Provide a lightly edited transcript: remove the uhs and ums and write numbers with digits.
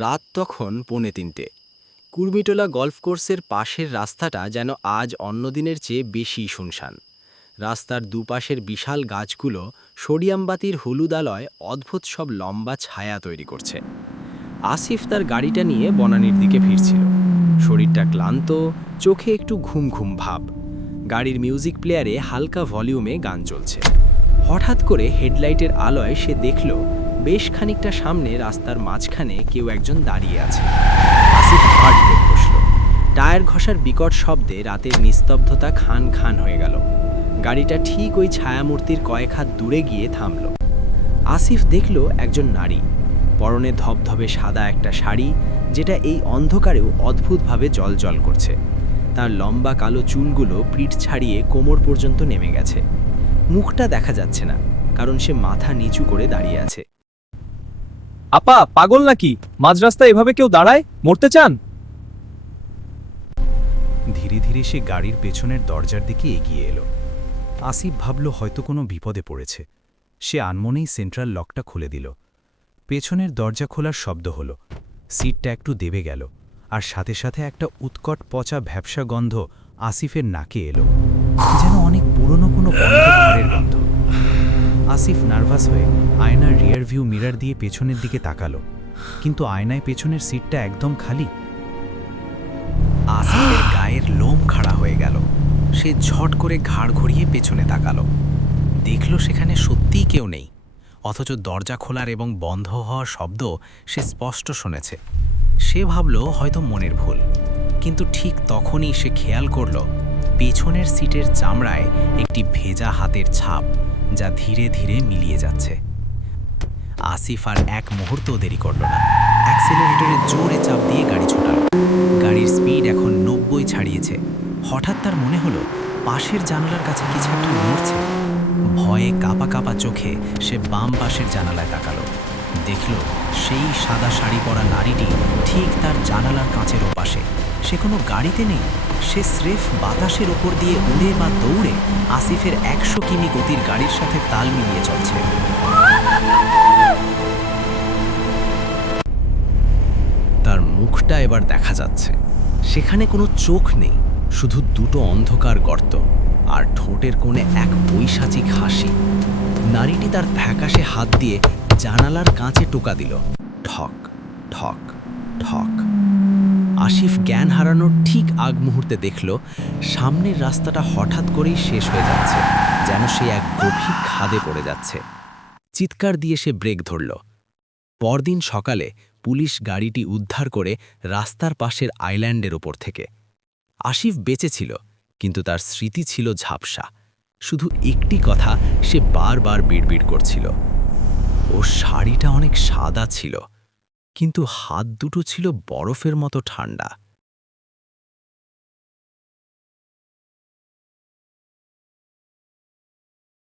রাত তখন 2:45। কুর্মিটোলা গল্ফ কোর্সের পাশের রাস্তাটা যেন আজ অন্যদিনের চেয়ে বেশি শুনশান। রাস্তার দুপাশের বিশাল গাছগুলো সোডিয়াম বাতির হলুদ আলোয় অদ্ভুত সব লম্বা ছায়া তৈরি করছে। আসিফ তার গাড়িটা নিয়ে বনানীর দিকে ফিরছিল। শরীরটা ক্লান্ত, চোখে একটু ঘুম ঘুম ভাব। গাড়ির মিউজিক প্লেয়ারে হালকা ভলিউমে গান চলছে। হঠাৎ করে হেডলাইটের আলোয় সে দেখল বেশ খানিকটা সামনে রাস্তার মাঝখানে কেউ একজন দাঁড়িয়ে আছে। আসিফ হার্ট ব্রেক কষল। টায়ার ঘষার বিকট শব্দে রাতের নিস্তব্ধতা খান খান হয়ে গেল। গাড়িটা ঠিক ওই ছায়ামূর্তির কয়েক হাত দূরে গিয়ে থামল। আসিফ দেখল একজন নারী, পরনে ধবধবে সাদা একটা শাড়ি, যেটা এই অন্ধকারেও অদ্ভুতভাবে জ্বলজ্বল করছে। তার লম্বা কালো চুলগুলো পিঠ ছাড়িয়ে কোমর পর্যন্ত নেমে গেছে। মুখটা দেখা যাচ্ছে না, কারণ সে মাথা নিচু করে দাঁড়িয়ে আছে। আপা পাগল নাকি? মাঝ রাস্তায় এভাবে কেউ দাঁড়ায়? মরতে চান? ধীরে ধীরে সে গাড়ির পেছনের দরজার দিকে এগিয়ে এলো। আসিফ ভাবল হয়তো কোনো বিপদে পড়েছে। সে আনমনেই সেন্ট্রাল লকটা খুলে দিল। পেছনের দরজা খোলার শব্দ হলো। সিটটা একটু দেবে গেল, আর সাথে সাথে একটা উৎকট পচা ভ্যাপসা গন্ধ আসিফের নাকে এলো, যেন অনেক পুরনো কোনো বন্ধ ঘরের গন্ধ। আসিফ নার্ভাস হয়ে আয়নার রিয়ার ভিউ মিরর দিয়ে পেছনের দিকে তাকালো, কিন্তু আয়নায় পেছনের সিটটা একদম খালি। আসিফের গায়ের লোম খাড়া হয়ে গেল। সে ঝট করে ঘাড় ঘুরিয়ে পেছনে তাকালো। দেখল সেখানে সত্যিই কেউ নেই, অথচ দরজা খোলার এবং বন্ধ হওয়ার শব্দ সে স্পষ্ট শুনেছে। সে ভাবল হয়তো মনের ভুল, কিন্তু ঠিক তখনই সে খেয়াল করল পেছনের সিটের চামড়ায় একটি ভেজা হাতের ছাপ, যা ধীরে ধীরে মিলিয়ে যাচ্ছে। আসিফ আর এক মুহূর্ত দেরি করল না। অ্যাক্সেলারেটরে জোরে চাপ দিয়ে গাড়ি ছোটাল। গাড়ির স্পিড এখন 90 ছাড়িয়েছে। হঠাৎ তার মনে হলো পাশের জানালার কাছে কিছু একটা নড়ছে। ভয়ে কাঁপা কাঁপা চোখে সে বাম পাশের জানালায় তাকালো। দেখল সেই সাদা শাড়ি পরা নারীটি ঠিক তার জানালার কাঁচের ওপাশে। সে কোনো গাড়িতে নেই, সে স্রেফ বাতাসের ওপর দিয়ে উড়ে বা দৌড়ে আসিফের 100 কিমি গতির গাড়ির সাথে তাল মিলিয়ে চলছে। তার মুখটা এবার দেখা যাচ্ছে। সেখানে কোনো চোখ নেই, শুধু দুটো অন্ধকার গর্ত, আর ঠোঁটের কোণে এক বৈশাচিক হাসি। নারীটি তার ফ্যাকাশে হাত দিয়ে জানালার কাঁচে টোকা দিল। ঠক ঠক ঠক। আসিফ জ্ঞান হারানোর ঠিক আগ মুহূর্তে দেখল সামনের রাস্তাটা হঠাৎ করেই শেষ হয়ে যাচ্ছে, যেন সে এক গভীর খাদে পড়ে যাচ্ছে। চিৎকার দিয়ে সে ব্রেক ধরল। পরদিন সকালে পুলিশ গাড়িটি উদ্ধার করে রাস্তার পাশের আইল্যান্ডের ওপর থেকে। আসিফ বেঁচে ছিল, কিন্তু তার স্মৃতি ছিল ঝাপসা। শুধু একটি কথা সে বারবার বিড়বিড় করছিল। ওর শাড়িটা অনেক সাদা ছিল, কিন্তু হাত দুটো ছিল বরফের মতো ঠান্ডা।